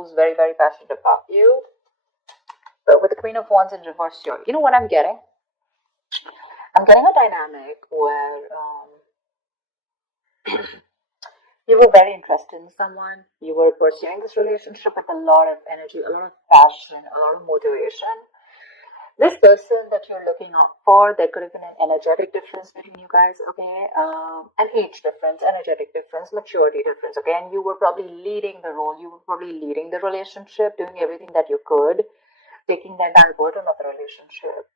who's very, very passionate about you. But with the Queen of Wands in reverse here, you know what I'm getting? I'm getting a dynamic where you were very interested in someone. You were pursuing this relationship with a lot of energy, a lot of passion, a lot of motivation. This person that you're looking out for, there could have been an energetic difference between you guys, okay? An age difference, energetic difference, maturity difference, okay? And you were probably leading the role, you were probably leading the relationship, doing everything that you could, taking the entire burden of the relationship.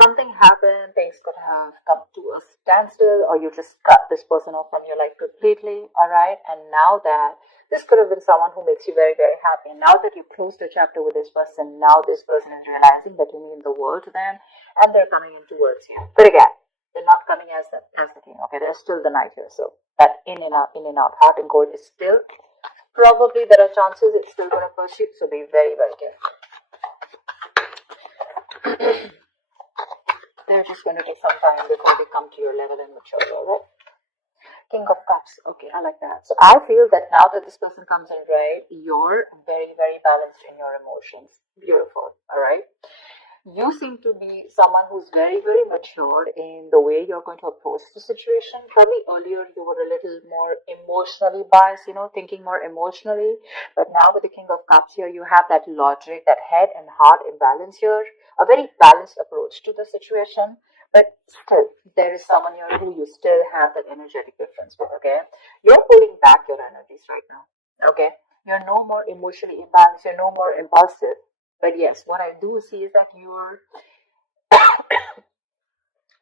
Something happened, things could have come to a standstill, or you just cut this person off from your life completely, alright? And now that this could have been someone who makes you very, very happy. And now that you closed a chapter with this person, now this person is realizing that you mean the world to them, and they're coming in towards you. But again, they're not coming as the king, okay? There's still the knight here, so that in and out, heart and gold is still, probably there are chances it's still going to pursue, so be very, very careful. They're just going to take some time before they come to your level and mature, alright? King of Cups. Okay, I like that. So I feel that now that this person comes in, right, you're very, very balanced in your emotions. Beautiful, alright? You seem to be someone who's very, very mature in the way you're going to approach the situation. Probably earlier you were a little more emotionally biased, thinking more emotionally. But now with the King of Cups here, you have that logic, that head and heart imbalance here. A very balanced approach to the situation. But still, there is someone here who you still have that energetic difference with, okay? You're pulling back your energies right now, okay? You're no more emotionally imbalanced. You're no more impulsive. But yes, what I do see is that you're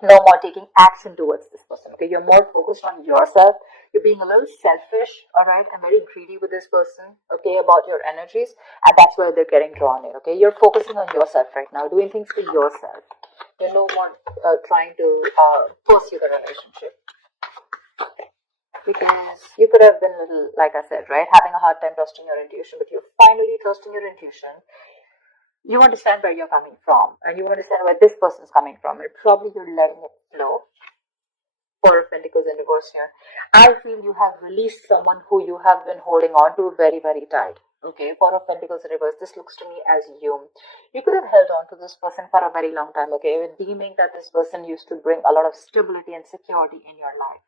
no more taking action towards this person, okay? You're more focused on yourself. You're being a little selfish, all right, and very greedy with this person, okay, about your energies, and that's where they're getting drawn in, okay? You're focusing on yourself right now, doing things for yourself. You're no more trying to pursue the relationship. Because you could have been a little, like I said, right, having a hard time trusting your intuition, but you're finally trusting your intuition. You understand where you're coming from, and you understand where this person's coming from, and probably you're letting it flow. Four of Pentacles in reverse here. I feel you have released someone who you have been holding on to very, very tight. Okay, Four of Pentacles in reverse. This looks to me as you. You could have held on to this person for a very long time, okay, with deeming that this person used to bring a lot of stability and security in your life.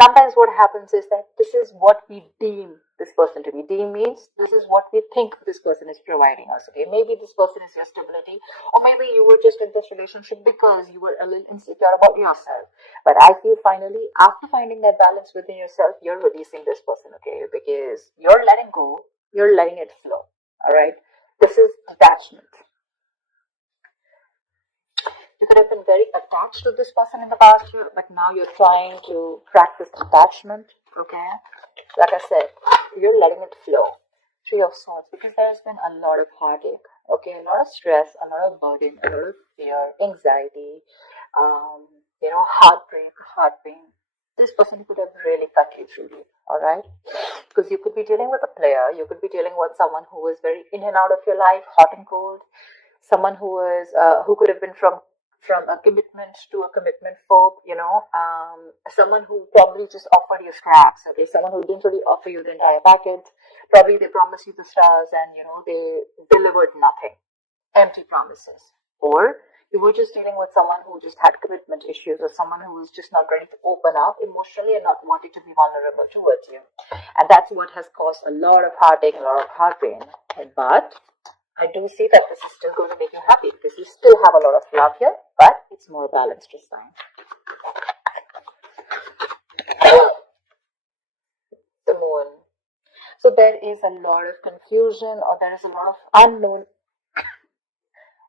Sometimes what happens is that this is what we deem this person to be. Deem means this is what we think this person is providing us. Okay, maybe this person is your stability, or maybe you were just in this relationship because you were a little insecure about yourself. But I feel finally, after finding that balance within yourself, you're releasing this person, okay? Because you're letting go, you're letting it flow. All right, this is detachment. You could have been very attached to this person in the past year, but now you're trying to practice detachment, okay? Like I said, you're letting it flow. Three of Swords, because there's been a lot of heartache, okay? A lot of stress, a lot of burden, a lot of fear, anxiety, heartbreak, heart pain. This person could have really cut you through, alright? Because you could be dealing with a player, you could be dealing with someone who is very in and out of your life, hot and cold, someone who is who could have been from a commitment to a commitment phobe, someone who probably just offered you scraps, okay, someone who didn't really offer you the entire package. Probably they promised you the stars and, they delivered nothing, empty promises. Or you were just dealing with someone who just had commitment issues, or someone who was just not ready to open up emotionally and not wanting to be vulnerable towards you. And that's what has caused a lot of heartache, a lot of heart pain. But I do see that this is still going to make you happy because you still have a lot of love here, but it's more balanced this time. The Moon. So there is a lot of confusion, or there is a lot of unknown.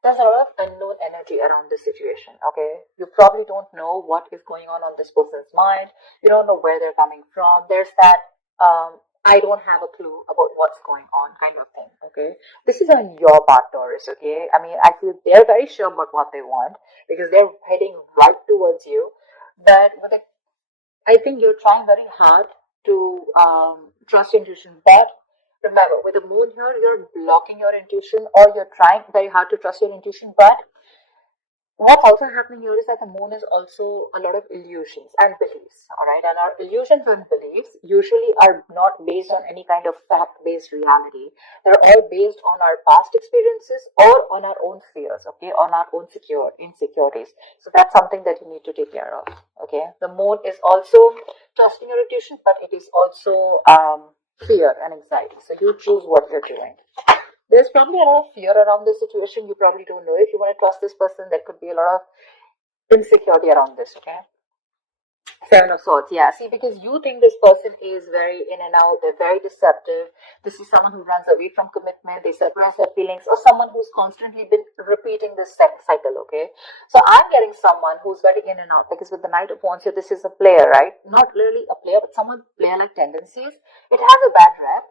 There's a lot of unknown energy around this situation, okay? You probably don't know what is going on this person's mind. You don't know where they're coming from. There's that I don't have a clue about what's going on kind of thing, okay? This is on your part, Taurus, okay? I mean, I feel they're very sure about what they want because they're heading right towards you. But I think you're trying very hard to trust intuition. But remember, with the Moon here, you're blocking your intuition, or you're trying very hard to trust your intuition, but What's also happening here is that the moon is also a lot of illusions and beliefs, all right? And our illusions and beliefs usually are not based on any kind of fact-based reality. They're all based on our past experiences or on our own fears, okay, on our own insecurities. So that's something that you need to take care of, okay? The moon is also trusting your intuition, but it is also fear and anxiety. So you choose what you're doing. There's probably a lot of fear around this situation. You probably don't know if you want to trust this person. There could be a lot of insecurity around this, okay? Seven of Swords, yeah. See, because you think this person is very in and out, they're very deceptive. This is someone who runs away from commitment, they suppress their feelings, or someone who's constantly been repeating this cycle, okay? So I'm getting someone who's very in and out, because with the Knight of Wands here, this is a player, right? Not really a player, but someone player-like tendencies. It has a bad rep,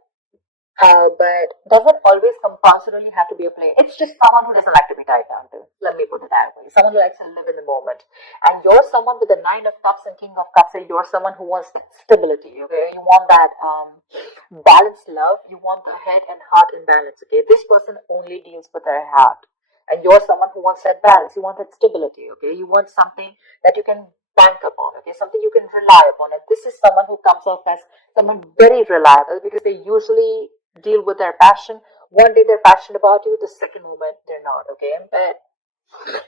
but doesn't always compulsorily have to be a player. It's just someone who doesn't like to be tied down to. Let me put it that way. Someone who likes to live in the moment. And you're someone with the Nine of Cups and King of Cups, and you're someone who wants stability, okay? You want that balanced love. You want the head and heart in balance, okay? This person only deals with their heart. And you're someone who wants that balance. You want that stability, okay? You want something that you can bank upon, okay? Something you can rely upon. And this is someone who comes off as someone very reliable, because they usually deal with their passion. One day they're passionate about you, the second moment they're not, okay? But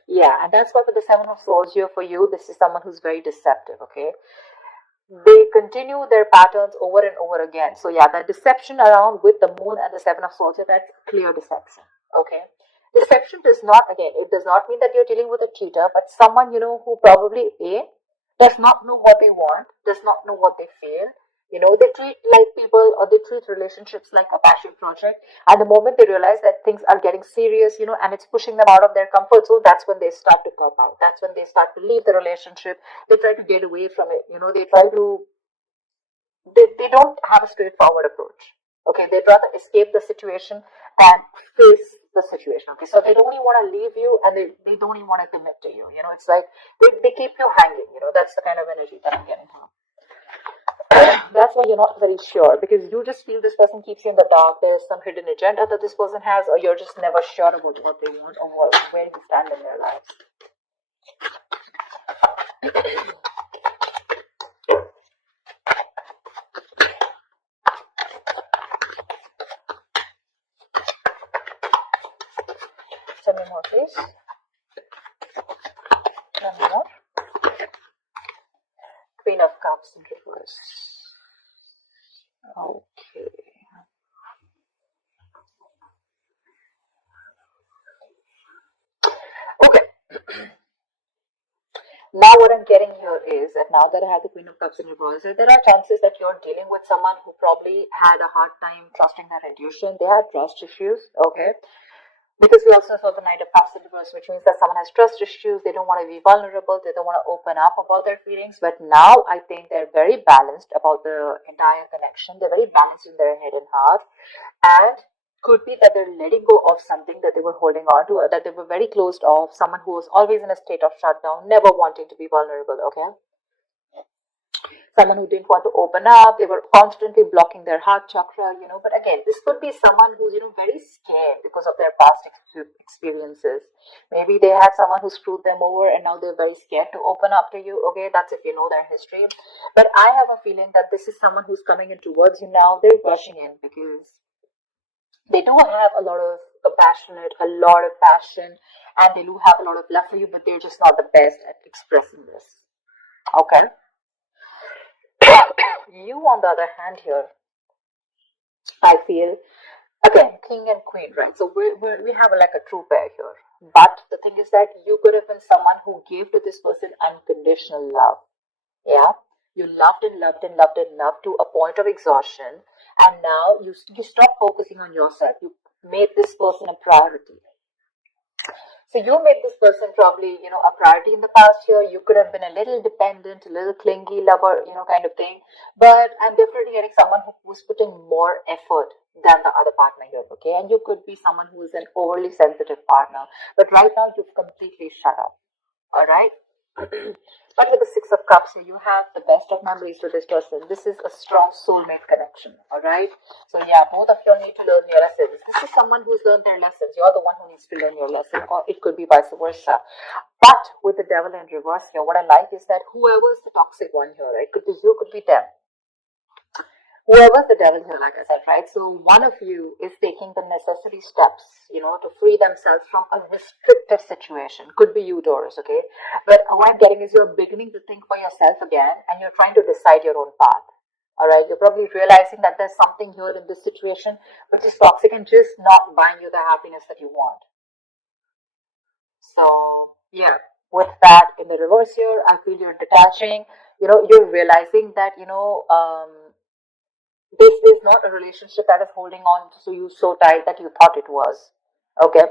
yeah, and that's why with the Seven of Swords here for you, this is someone who's very deceptive, okay? They continue their patterns over and over again. So yeah, that deception around with the moon and the Seven of Swords here, that's clear deception, okay? Deception does not, again, it does not mean that you're dealing with a cheater, but someone, who probably does not know what they want, does not know what they feel. They treat like people, or they treat relationships like a passion project. And the moment they realize that things are getting serious, and it's pushing them out of their comfort zone, that's when they start to cop out. That's when they start to leave the relationship. They try to get away from it. They don't have a straightforward approach. Okay, they'd rather escape the situation than face the situation. Okay, so they don't even want to leave you, and they don't even want to commit to you. It's like they keep you hanging. That's the kind of energy that I'm getting from. That's why you're not very sure, because you just feel this person keeps you in the dark. There's some hidden agenda that this person has, or you're just never sure about what they want, or where you stand in their lives. Tell me more, please. Tell me more. Queen of Cups in reverse. Okay. Okay. Now what I'm getting here is that now that I have the Queen of Cups in reverse, there are chances that you're dealing with someone who probably had a hard time trusting their intuition. They had trust issues, okay? Because we also saw the Knight of Cups in reverse, which means that someone has trust issues. They don't want to be vulnerable. They don't want to open up about their feelings. But now I think they're very balanced about the entire connection. They're very balanced in their head and heart. And could be that they're letting go of something that they were holding on to, or that they were very closed off, someone who was always in a state of shutdown, never wanting to be vulnerable, okay? Someone who didn't want to open up, they were constantly blocking their heart chakra, But again, this could be someone who's, very scared because of their past experiences. Maybe they had someone who screwed them over, and now they're very scared to open up to you, okay? That's if you know their history. But I have a feeling that this is someone who's coming in towards you now. They're rushing in because they do have a lot of a lot of passion, and they do have a lot of love for you, but they're just not the best at expressing this. Okay? You, on the other hand, here, I feel, again, king and queen, right? So we have like a true pair here. But the thing is that you could have been someone who gave to this person unconditional love. Yeah? You loved and loved and loved and loved to a point of exhaustion, and now you stop focusing on yourself. You made this person a priority. So you made this person probably, a priority in the past year. You could have been a little dependent, a little clingy lover, kind of thing. But I'm definitely getting someone who's putting more effort than the other partner here, okay? And you could be someone who is an overly sensitive partner. But right now, you've completely shut up, all right? But with the Six of Cups here, you have the best of memories with this person. This is a strong soulmate connection, alright? So yeah, both of you need to learn your lessons. This is someone who's learned their lessons. You're the one who needs to learn your lesson, or it could be vice versa. But with the Devil in reverse here, what I like is that whoever's the toxic one here, right? Could be you, could be them. Whoever's the devil here, like I said, right? So one of you is taking the necessary steps, to free themselves from a restrictive situation. Could be you, Taurus, okay? But what I'm getting is you're beginning to think for yourself again, and you're trying to decide your own path. All right, you're probably realizing that there's something here in this situation which is toxic and just not buying you the happiness that you want. So yeah, with that in the reverse here, I feel you're detaching. You're realizing that this is not a relationship that is holding on to you so tight that you thought it was. Okay?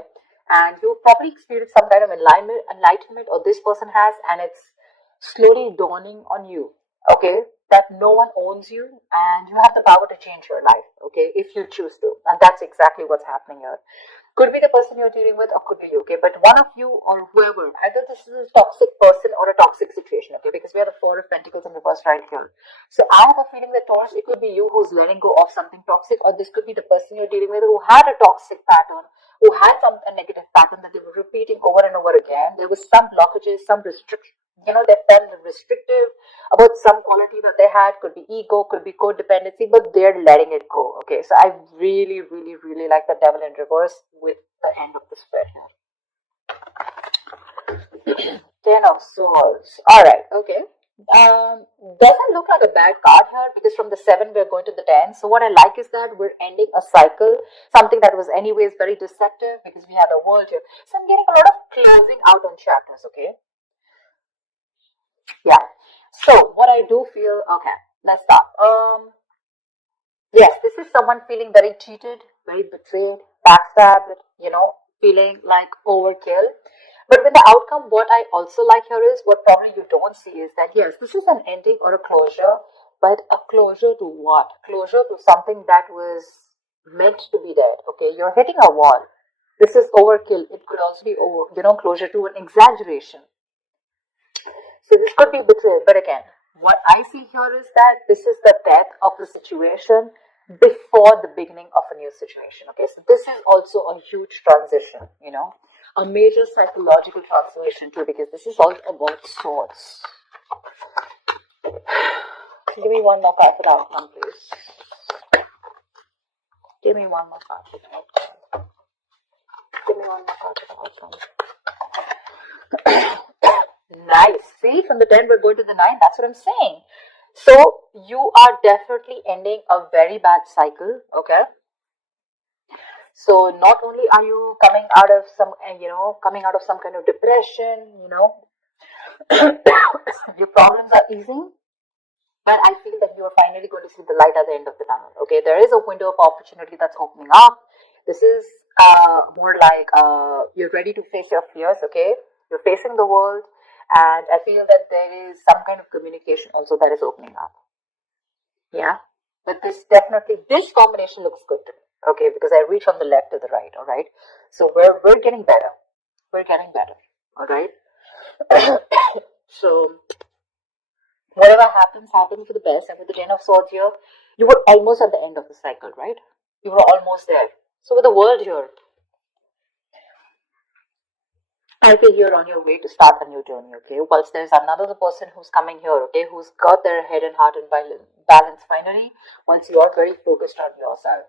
And you probably experienced some kind of enlightenment, or this person has, and it's slowly dawning on you, okay, that no one owns you and you have the power to change your life, okay, if you choose to. And that's exactly what's happening here. Could be the person you're dealing with, or could be you, okay? But one of you or whoever, either this is a toxic person or a toxic situation, okay? Because we have the Four of Pentacles in reverse right here. So I have a feeling that, Taurus, it could be you who's letting go of something toxic, or this could be the person you're dealing with who had a toxic pattern, who had a negative pattern that they were repeating over and over again. There was some blockages, some restriction. They felt restrictive about some quality that they had. Could be ego, could be codependency, but they're letting it go. Okay, so I really, really, really like the Devil in reverse with the end of the spread here. Ten of Swords. All right. Okay. Doesn't look like a bad card here, because from the 7 we're going to the 10. So what I like is that we're ending a cycle, something that was anyways very deceptive, because we have the World here. So I'm getting a lot of closing out on chapters. Okay. Yeah. So what I do feel, okay, let's start. Yes, this is someone feeling very cheated, very betrayed, backstabbed, feeling like overkill. But with the outcome, what I also like here is, what probably you don't see is that, yes, this is an ending or a closure, but a closure to what? Closure to something that was meant to be there. Okay, you're hitting a wall. This is overkill. It could also be closure to an exaggeration. So this could be betrayal, but again, what I see here is that this is the death of the situation before the beginning of a new situation. Okay, so this is also a huge transition, a major psychological transformation too, because this is all about swords. Give me one more card for the outcome, please. Give me one more card for the outcome. Give me one more card for the outcome. Nice. See, from the 10 we're going to the 9. That's what I'm saying. So you are definitely ending a very bad cycle. Okay. So not only are you coming out of some kind of depression, your problems are easing, but I feel that you are finally going to see the light at the end of the tunnel. Okay, there is a window of opportunity that's opening up. This is more like you're ready to face your fears. Okay, you're facing the world. And I feel that there is some kind of communication also that is opening up. Yeah. But this combination looks good to me. Okay, because I reach from the left to the right. All right. So we're getting better. We're getting better. All right. So whatever happens for the best. And with the 10 of Swords here, you were almost at the end of the cycle, right? You were almost there. So with the World here, I feel you're on your way to start a new journey, okay? Whilst there's another person who's coming here, okay, who's got their head and heart in balance finally, once you're very focused on yourself.